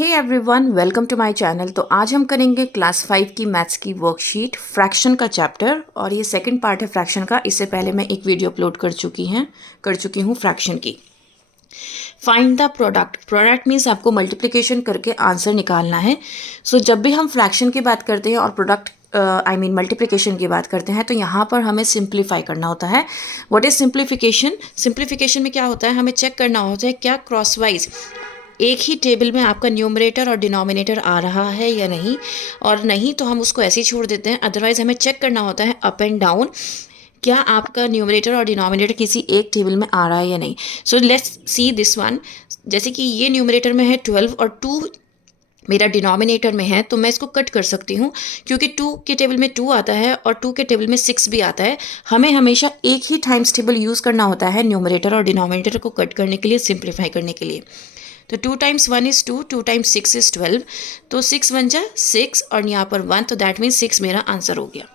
Hey everyone, welcome to my channel. तो आज हम करेंगे क्लास 5 की मैथ्स की वर्कशीट फ्रैक्शन का चैप्टर, और ये सेकंड पार्ट है फ्रैक्शन का। इससे पहले मैं एक वीडियो अपलोड कर चुकी हूँ फ्रैक्शन की। Find the product. Product means आपको मल्टीप्लिकेशन करके आंसर निकालना है। सो जब भी हम फ्रैक्शन की बात करते हैं और प्रोडक्ट मल्टीप्लिकेशन की बात करते हैं, तो यहाँ पर हमें सिंप्लीफाई करना होता है। What is simplification? सिंप्लीफिकेशन में क्या होता है, हमें चेक करना होता है क्या क्रॉसवाइज एक ही टेबल में आपका न्यूमरेटर और डिनोमिनेटर आ रहा है या नहीं, और नहीं तो हम उसको ऐसे ही छोड़ देते हैं। अदरवाइज हमें चेक करना होता है अप एंड डाउन, क्या आपका न्यूमरेटर और डिनोमिनेटर किसी एक टेबल में आ रहा है या नहीं। So let's see this one. जैसे कि ये न्यूमरेटर में है 12 और 2 मेरा डिनोमिनेटर में है, तो मैं इसको कट कर सकती हूँ, क्योंकि 2 के टेबल में 2 आता है और 2 के टेबल में 6 भी आता है। हमें हमेशा एक ही टाइम्स टेबल यूज़ करना होता है न्यूमरेटर और डिनोमिनेटर को कट करने के लिए, सिंप्लीफाई करने के लिए। तो 2 टाइम्स 1 इज़ 2, 2 टाइम्स 6 इज़ 12, तो 6 बन जा 6 और यहाँ पर 1, तो दैट मीन्स 6 मेरा आंसर हो गया।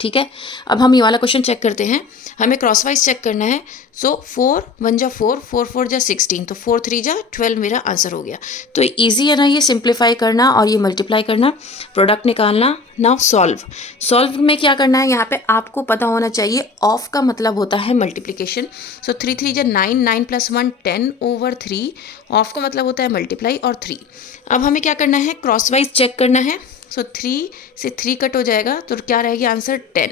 ठीक है, अब हम ये वाला क्वेश्चन चेक करते हैं। हमें क्रॉसवाइज चेक करना है। सो 4 1 जा 4, 4 4 जा 16, तो 4 3 जा 12 मेरा आंसर हो गया। तो ईजी है ना ये सिंप्लीफाई करना और ये मल्टीप्लाई करना, प्रोडक्ट निकालना। Now solve. सॉल्व में क्या करना है, यहाँ पे आपको पता होना चाहिए ऑफ का मतलब होता है मल्टीप्लिकेशन। सो 3 3 जा 9, 9 + 1 10/3। ऑफ का मतलब होता है मल्टीप्लाई और 3। अब हमें क्या करना है, क्रॉसवाइज चेक करना है। सो 3 से 3 कट हो जाएगा, तो क्या रहेगी आंसर 10।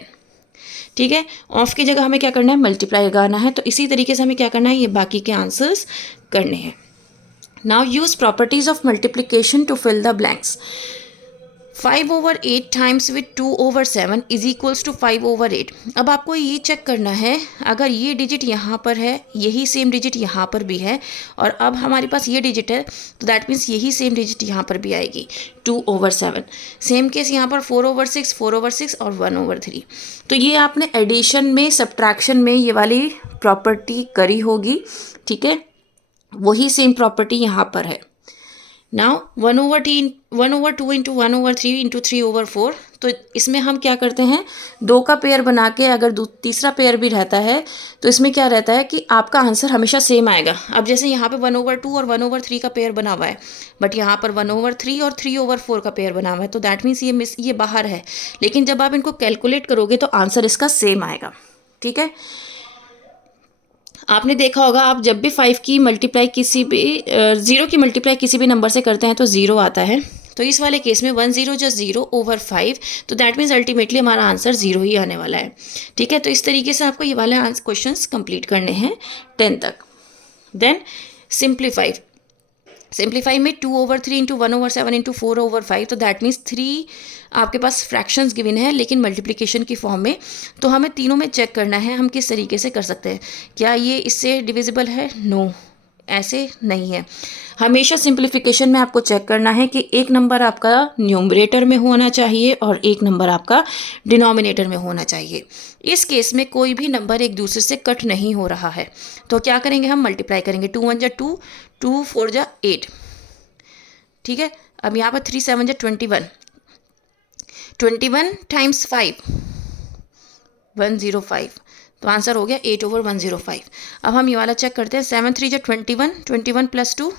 ठीक है, ऑफ की जगह हमें क्या करना है, मल्टीप्लाई लगाना है। तो इसी तरीके से हमें क्या करना है, ये बाकी के आंसर्स करने हैं। Now use properties of multiplication to fill the blanks. 5/8 times with 2/7 is equals to 5/8। अब आपको ये चेक करना है, अगर ये डिजिट यहाँ पर है, यही सेम डिजिट यहाँ पर भी है, और अब हमारे पास ये डिजिट है, तो दैट मीन्स यही सेम डिजिट यहाँ पर भी आएगी 2/7। सेम केस यहाँ पर 4/6, 4/6 और 1/3। तो ये आपने एडिशन में, सब्ट्रैक्शन में ये वाली प्रॉपर्टी करी होगी। ठीक है, वही सेम प्रॉपर्टी यहाँ पर है। Now 1/2 into 1/3 into 3/4। तो इसमें हम क्या करते हैं, 2 का पेयर बना के अगर तीसरा पेयर भी रहता है, तो इसमें क्या रहता है कि आपका आंसर हमेशा सेम आएगा। अब जैसे यहाँ पे 1/2 और 1/3 का पेयर बना हुआ है, बट यहाँ पर 1/3 और 3/4 का पेयर बना हुआ है, तो दैट मीन्स ये बाहर है। लेकिन जब आप इनको कैलकुलेट करोगे तो आंसर इसका सेम आएगा। ठीक है, आपने देखा होगा, आप जब भी 5 की मल्टीप्लाई किसी भी 0 की मल्टीप्लाई किसी भी नंबर से करते हैं तो 0 आता है। तो इस वाले केस में 1 0 + 0/5, तो दैट मीन्स अल्टीमेटली हमारा आंसर 0 ही आने वाला है। ठीक है, तो इस तरीके से आपको ये वाले क्वेश्चंस कंप्लीट करने हैं 10 तक। देन सिंप्लीफाई में 2/3 इंटू 1/7 इंटू 4/5, तो दैट मीन्स 3 आपके पास फ्रैक्शंस गिवन है, लेकिन मल्टीप्लिकेशन की फॉर्म में। तो हमें तीनों में चेक करना है हम किस तरीके से कर सकते हैं। क्या ये इससे डिविजिबल है? नो, ऐसे नहीं है। हमेशा सिंप्लीफिकेशन में आपको चेक करना है कि एक नंबर आपका न्यूमरेटर में होना चाहिए और एक नंबर आपका डिनोमिनेटर में होना चाहिए। इस केस में कोई भी नंबर एक दूसरे से कट नहीं हो रहा है, तो क्या करेंगे, हम मल्टीप्लाई करेंगे। 2 1 जा 2, 2 4 जा 8। ठीक है, अब यहाँ पर 3 7 जा 21, 21 टाइम्स 5 105, तो आंसर हो गया 8/105। अब हम ये वाला चेक करते हैं। 7 3 जा 21, 21 + 2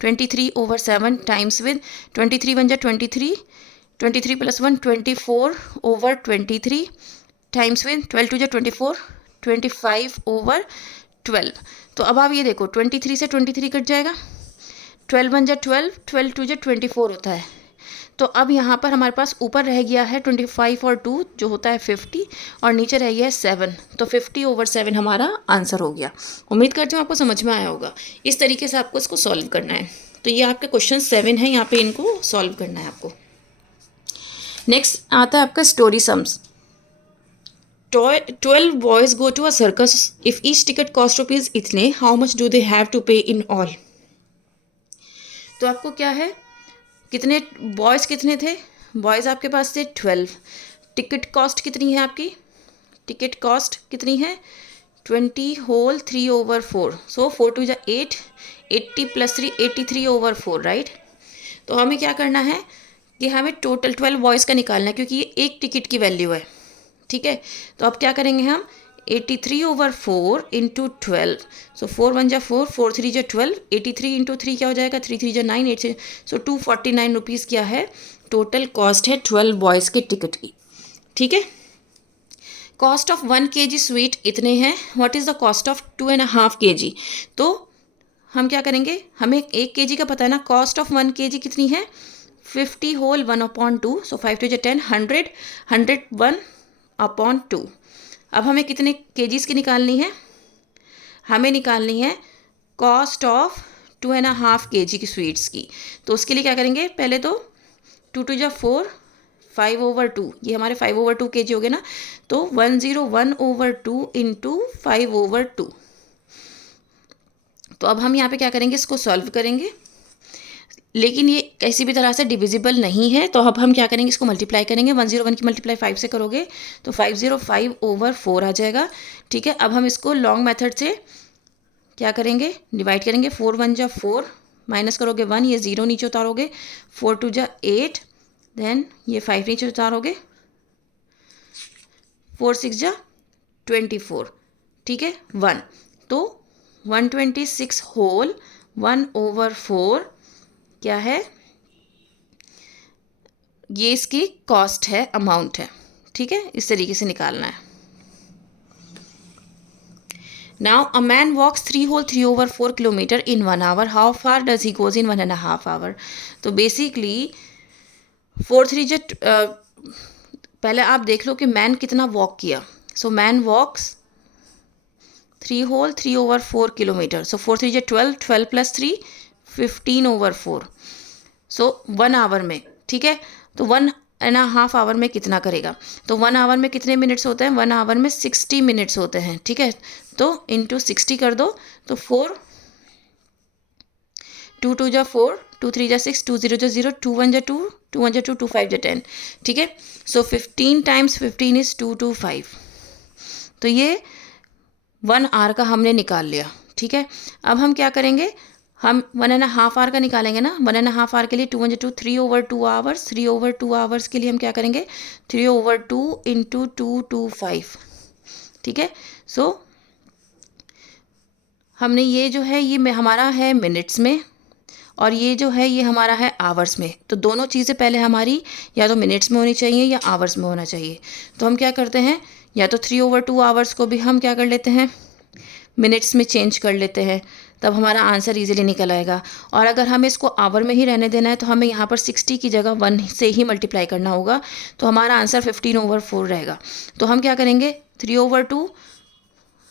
23/7 टाइम्स विद 23 1 जा 23, 23 + 1 24/23 टाइम्स विद 12 2 जा 24, 25/12। तो अब आप ये देखो, 23 से 23 कट जाएगा, 12 1 जा 12, 12 2 जा 24 होता है। तो अब यहाँ पर हमारे पास ऊपर रह गया है 25 और 2 जो होता है 50, और नीचे रह गया है 7, तो 50/7 हमारा आंसर हो गया। उम्मीद करती हूँ आपको समझ में आया होगा। इस तरीके से आपको इसको सॉल्व करना है। तो ये आपके क्वेश्चन 7 है, यहाँ पे इनको सॉल्व करना है आपको। नेक्स्ट आता है आपका story sums. 12 boys go to a circus, if each ticket cost rupees इतने, how much do they have to pay in all. तो आपको क्या है, कितने बॉयज़ कितने थे, बॉयज़ आपके पास थे 12। टिकट कॉस्ट कितनी है आपकी, टिकट कॉस्ट कितनी है 20 होल 3/4। सो 4 2 जा 8, 80 + 3 83/4, राइट। तो हमें क्या करना है कि हमें टोटल 12 बॉयज़ का निकालना है, क्योंकि ये एक टिकट की वैल्यू है। ठीक है, तो अब क्या करेंगे हम, 83/4 इंटू 12, सो 4 1 जा 4, 4 3 जा 12, 83 इंटू 3 क्या हो जाएगा, 3 3 जा 9, 8 सो 249 रुपीज़ क्या है टोटल कॉस्ट है 12 बॉयज़ के टिकट की। ठीक है, कॉस्ट ऑफ 1 kg स्वीट इतने हैं। What is the cost of 2.5 kg? तो हम क्या करेंगे, हमें 1 kg का पता है ना, कॉस्ट ऑफ 1 kg कितनी है 50 होल 1/2, सो 5 2 10, 100 100 1/2। अब हमें कितने केजीज की निकालनी है, हमें निकालनी है कॉस्ट ऑफ 2.5 kg की स्वीट्स की। तो उसके लिए क्या करेंगे, पहले तो 2 2 जा 4, 5/2, ये हमारे 5/2 kg हो गए ना, तो 101/2 इंटू 5/2। तो अब हम यहाँ पे क्या करेंगे, इसको सॉल्व करेंगे, लेकिन ये किसी भी तरह से डिविजिबल नहीं है, तो अब हम क्या करेंगे, इसको मल्टीप्लाई करेंगे। 101 की मल्टीप्लाई 5 से करोगे तो 505/4 आ जाएगा। ठीक है, अब हम इसको लॉन्ग मेथड से क्या करेंगे, डिवाइड करेंगे। 4 1 जा 4, माइनस करोगे 1, ये 0 नीचे उतारोगे, 4 2 जा 8, देन ये 5 नीचे उतारोगे, 4 6 जा 24। ठीक है, 1, तो 126 होल 1/4 क्या है, ये इसकी कॉस्ट है, अमाउंट है। ठीक है, इस तरीके से निकालना है। Now a man walks 3 whole 3/4 kilometer in 1 hour, how far does he goes in 1.5 hour? तो बेसिकली 4 3 जट पहले आप देख लो कि मैन कितना वॉक किया। So man walks 3 whole 3/4 kilometer, so 4 3 जट 12, 12 प्लस 3 15/4, सो 1 आवर में। ठीक है, तो 1.5 आवर में कितना करेगा, तो 1 आवर में कितने मिनट्स होते हैं, 1 आवर में 60 मिनट्स होते हैं। ठीक है, तो इंटू 60 कर दो, तो 4 2 2 जा 4, 2 3 जा 6, 2 0 जा 0, 2 1 जा 2, 2 1 जा 2, 2 5 जा 10। ठीक है, सो 15 टाइम्स 15 इज 225। तो ये 1 आवर का हमने निकाल लिया। ठीक है, अब हम क्या करेंगे, हम 1.5 आवर का निकालेंगे ना। 1.5 आवर के लिए 2 1 जा 2, 3/2 आवर्स, 3/2 आवर्स के लिए हम क्या करेंगे, 3/2 इंटू 225। ठीक है, सो हमने ये जो है ये हमारा है मिनट्स में, और ये जो है ये हमारा है आवर्स में। तो दोनों चीज़ें पहले हमारी या तो मिनट्स में होनी चाहिए या आवर्स में होना चाहिए। तो हम क्या करते हैं, या तो 3/2 आवर्स को भी हम क्या कर लेते हैं, मिनट्स में चेंज कर लेते हैं, तब हमारा आंसर इजीली निकल आएगा। और अगर हमें इसको आवर में ही रहने देना है तो हमें यहाँ पर 60 की जगह 1 से ही मल्टीप्लाई करना होगा, तो हमारा आंसर 15/4 रहेगा। तो हम क्या करेंगे, 3/2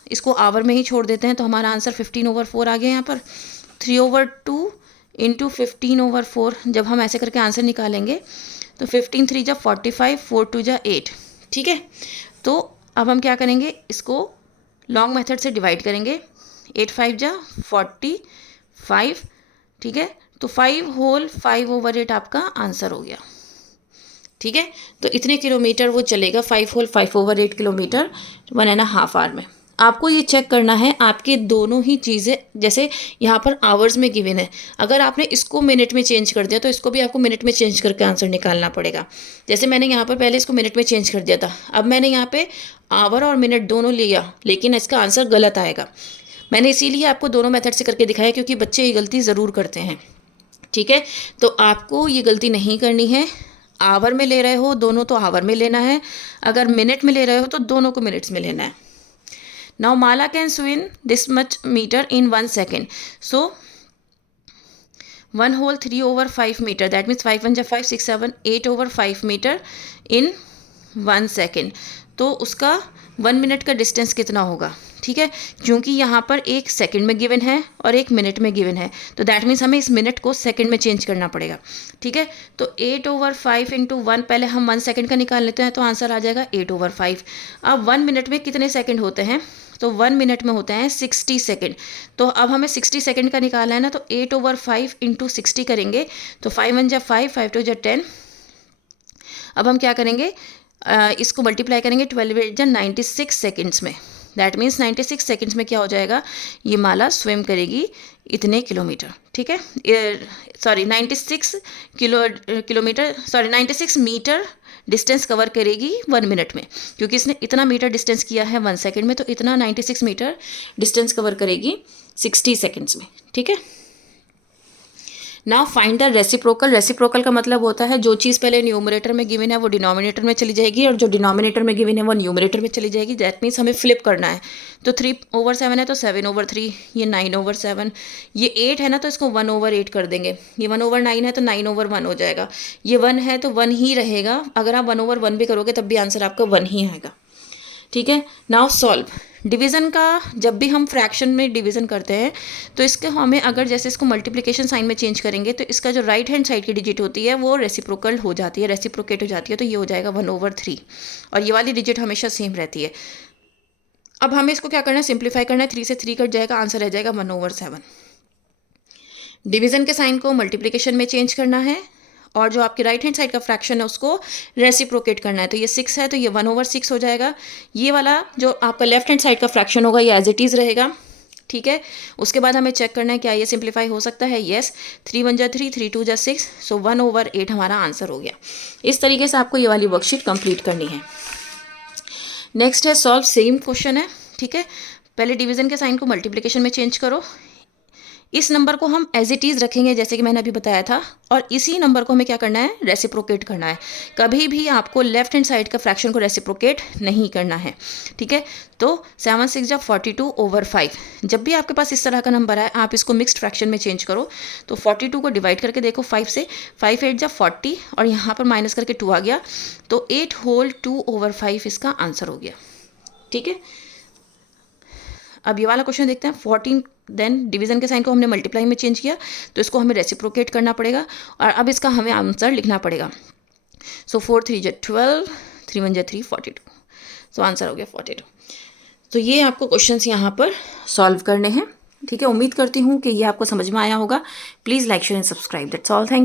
इसको आवर में ही छोड़ देते हैं, तो हमारा आंसर 15/4 आ गया। यहाँ पर 3/2 इंटू 15/4, जब हम ऐसे करके आंसर निकालेंगे तो 15 3 जा 45, 4 2 जा 8। ठीक है, तो अब हम क्या करेंगे, इसको लॉन्ग मेथड से डिवाइड करेंगे। 8 5 जा 45। ठीक है, तो 5 होल 5/8 आपका आंसर हो गया। ठीक है, तो इतने किलोमीटर वो चलेगा, 5 होल 5/8 किलोमीटर 1.5 आवर में। आपको ये चेक करना है आपके दोनों ही चीज़ें, जैसे यहाँ पर आवर्स में गिवन है, अगर आपने इसको मिनट में चेंज कर दिया तो इसको भी आपको मिनट में चेंज करके आंसर निकालना पड़ेगा। जैसे मैंने यहाँ पर पहले इसको मिनट में चेंज कर दिया था, अब मैंने यहाँ पे आवर और मिनट दोनों लिया, लेकिन इसका आंसर गलत आएगा। मैंने इसीलिए आपको दोनों मेथड से करके दिखाया, क्योंकि बच्चे ये गलती ज़रूर करते हैं। ठीक है, तो आपको ये गलती नहीं करनी है। आवर में ले रहे हो दोनों तो आवर में लेना है, अगर मिनट में ले रहे हो तो दोनों को मिनट्स में लेना है। Now Mala can swim this much meter in 1 second. So 1 whole 3/5 meter. That means 5 1 जा 5 6 7 8/5 meter in 1 second. तो उसका 1 मिनट का डिस्टेंस कितना होगा? ठीक है, क्योंकि यहाँ पर एक सेकंड में गिवन है और एक मिनट में गिवन है, तो दैट मीन्स हमें इस मिनट को सेकंड में चेंज करना पड़ेगा। ठीक है, तो 8/5 इंटू 1, पहले हम 1 सेकंड का निकाल लेते हैं, तो आंसर आ जाएगा 8/5। अब 1 मिनट में कितने सेकंड होते हैं, तो 1 मिनट में होते हैं 60 सेकंड। तो अब हमें 60 सेकंड का निकालना है ना, तो 8/5 इंटू 60 करेंगे, तो 5 1 जा 5, 5 2 जा 10। अब हम क्या करेंगे, इसको मल्टीप्लाई करेंगे 12 8 जा 96 सेकंड्स में। दैट मीन्स 96 सेकंड्स में क्या हो जाएगा, ये माला स्विम करेगी इतने किलोमीटर। ठीक है, sorry 96 kilometer, sorry 96 meter distance cover करेगी 1 मिनट में, क्योंकि इसने इतना मीटर डिस्टेंस किया है 1 सेकेंड में, तो इतना 96 मीटर डिस्टेंस कवर करेगी 60 सेकेंड्स में। ठीक है, now find the reciprocal. Reciprocal का मतलब होता है जो चीज़ पहले न्यूमरेटर में गिवन है वो डिनोमिनेटर में चली जाएगी, और जो डिनोमिनेटर में गिवन है वो न्यूमरेटर में चली जाएगी। दैट मीन्स हमें फ्लिप करना है। तो 3/7 है तो 7/3, ये 9/7, ये 8 है ना तो इसको 1/8 कर देंगे, ये 1/9 है तो 9/1 हो जाएगा, ये 1 है तो 1 ही रहेगा। अगर आप 1/1 भी करोगे तब भी आंसर आपका 1 ही आएगा। ठीक है, नाउ सॉल्व। डिवीज़न का जब भी हम फ्रैक्शन में डिवीज़न करते हैं तो इसके हमें अगर जैसे इसको मल्टीप्लिकेशन साइन में चेंज करेंगे तो इसका जो राइट हैंड साइड की डिजिट होती है वो रेसिप्रोकल हो जाती है, रेसिप्रोकेट हो जाती है, तो ये हो जाएगा 1/3, और ये वाली डिजिट हमेशा सेम रहती है। अब हमें इसको क्या करना है, सिंप्लीफाई करना है। 3 से 3 कट जाएगा, आंसर रह जाएगा 1/7। डिवीज़न के साइन को मल्टीप्लिकेशन में चेंज करना है, और जो आपके राइट हैंड साइड का फ्रैक्शन है उसको रेसिप्रोकेट करना है। तो ये 6 है तो ये 1/6 हो जाएगा। ये वाला जो आपका लेफ्ट हैंड साइड का फ्रैक्शन होगा ये एज इट इज़ रहेगा। ठीक है, उसके बाद हमें चेक करना है क्या ये सिंप्लीफाई हो सकता है। येस, 3 1 जा 3, 3 2 जा 6, सो 1/8 हमारा आंसर हो गया। इस तरीके से आपको ये वाली वर्कशीट कंप्लीट करनी है। नेक्स्ट है सॉल्व। सेम क्वेश्चन है। ठीक है, पहले डिवीज़न के साइन को मल्टीप्लिकेशन में चेंज करो। इस नंबर को हम एज इट इज़ रखेंगे जैसे कि मैंने अभी बताया था, और इसी नंबर को हमें क्या करना है, रेसिप्रोकेट करना है। कभी भी आपको लेफ्ट हैंड साइड का फ्रैक्शन को रेसिप्रोकेट नहीं करना है। ठीक है, तो 7 6 जा 42/5। जब भी आपके पास इस तरह का नंबर आए आप इसको मिक्स्ड फ्रैक्शन में चेंज करो। तो 42 को डिवाइड करके देखो 5 से, 5 8 जा 40, और यहाँ पर माइनस करके 2 आ गया, तो 8 होल 2/5 इसका आंसर हो गया। ठीक है, अब ये वाला क्वेश्चन देखते हैं। 14, देन डिवीज़न के साइन को हमने मल्टीप्लाई में चेंज किया तो इसको हमें रेसिप्रोकेट करना पड़ेगा, और अब इसका हमें आंसर लिखना पड़ेगा। सो 4 3 जा 12, 3 1 जा 3, 42, सो आंसर हो गया 42। तो ये आपको क्वेश्चंस यहाँ पर सॉल्व करने हैं। ठीक है, उम्मीद करती हूँ कि ये आपको समझ में आया होगा। Please like share and subscribe. That's all. Thank